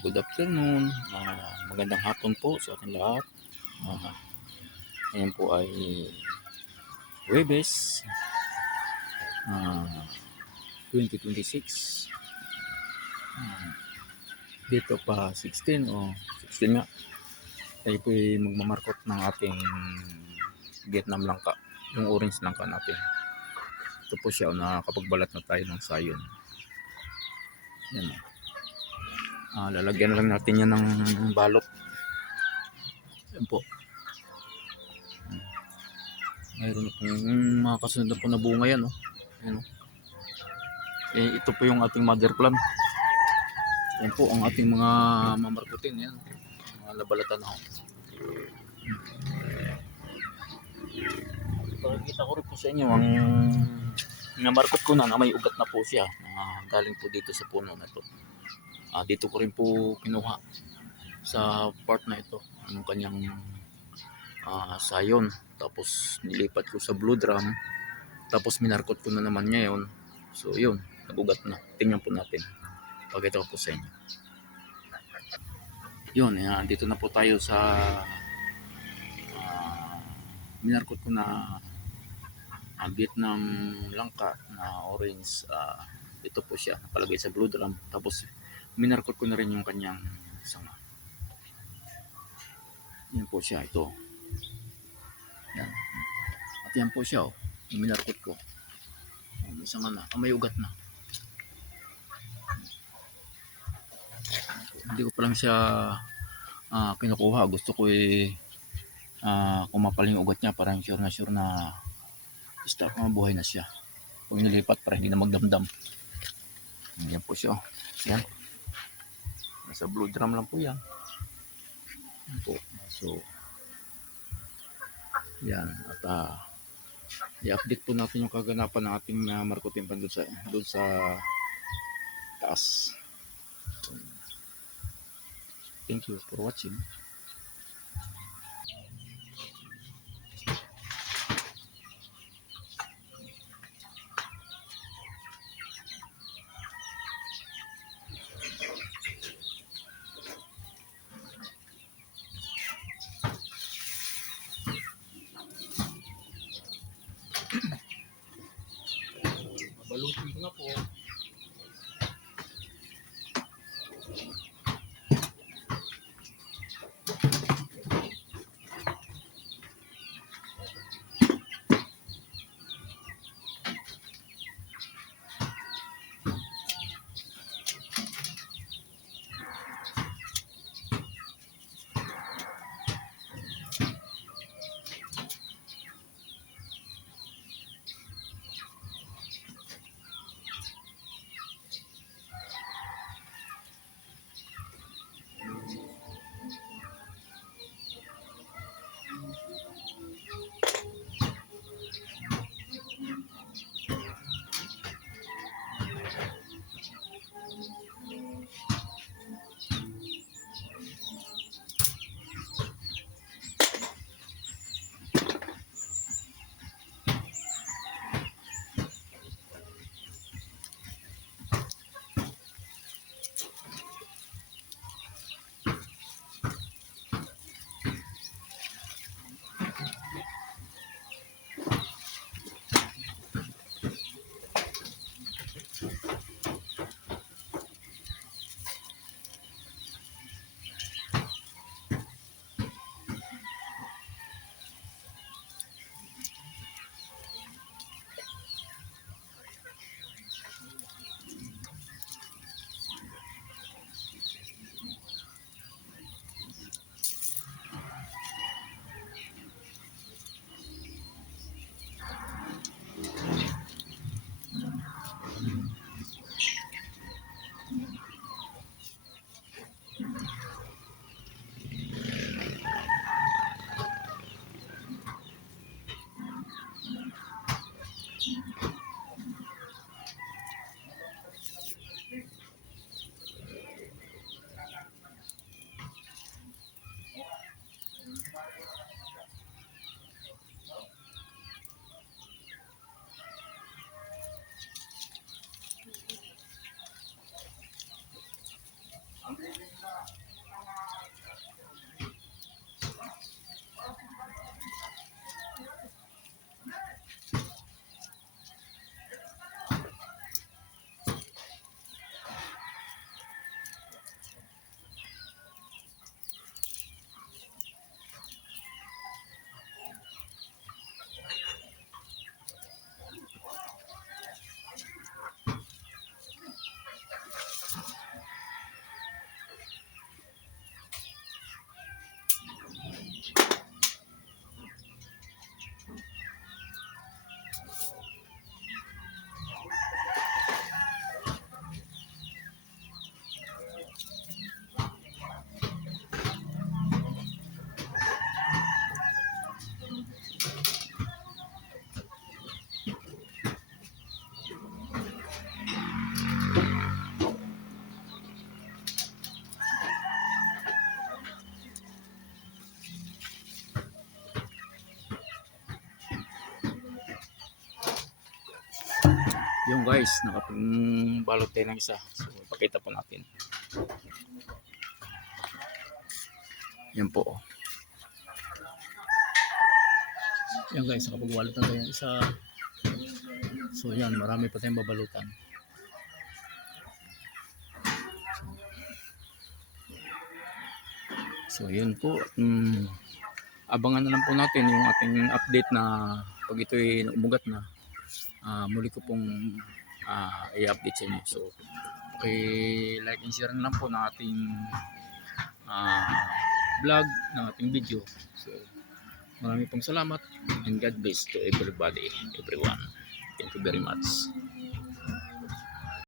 Good afternoon, magandang hapon po sa ating lahat. Ah, Ngayon po ay Huwebes, 2026. Ah, Dito pa 16 o 16 nga. Tayo po ay magmamarkot ng ating Vietnam langka, yung orange langka natin. Ito po siya, nakakapagbalat na tayo ng sayon. Yan. Lalagyan lang natin yan ng balot. Yan po. Mayroon na pong mga kasunod na po na bunga yan. Oh. Yan, oh. Ito po yung ating mother plant. Yan po ang ating mga mamarkutin. Yan. Mga labalatan ako. Pakikita ko rin po sa inyo ang namarkot ko na may ugat na po siya. Galing po dito sa puno na ito. Dito ko rin po kinuha sa part na ito. Anong kanyang sayon. Tapos nilipat ko sa blue drum. Tapos minarkot ko na naman ngayon. So yun, nagugat na. Tingnan po natin. Pakita ko po sa inyo. Yun, dito na po tayo sa minarkot ko na Vietnam langka na orange. Ito po siya, nakalagay sa blue drum. Tapos minarkot ko na rin yung kanyang sanga. Yan po siya, ito. Yan. At yan po siya, yung minarkot ko. May sanga na, may ugat na. Hindi ko pa lang siya kinukuha. Gusto ko kumapal yung ugat niya, parang sure na start na buhay na siya. Kung nilipat para hindi na magdamdam. Yan po siya. Yan. Nasa blue drum lang po yan. Yan po. So, yan. At i-update po natin yung kaganapan ng ating markutin pa doon sa taas. So, thank you for watching. Balutin ko na po. Yung guys, nakapagbalot tayo ng isa. So, ipakita po natin. Yan po. Yan guys, nakapagbalot na tayo ng isa. So yan, marami pa tayong babalutan. So yun po. Abangan na lang po natin yung ating update na pag ito'y umugat na. Muli ko pong i-update sa inyo. So, okay, like and share na lang po ng ating vlog, ng ating video. So, marami pong salamat and God bless to everybody, everyone. Thank you very much.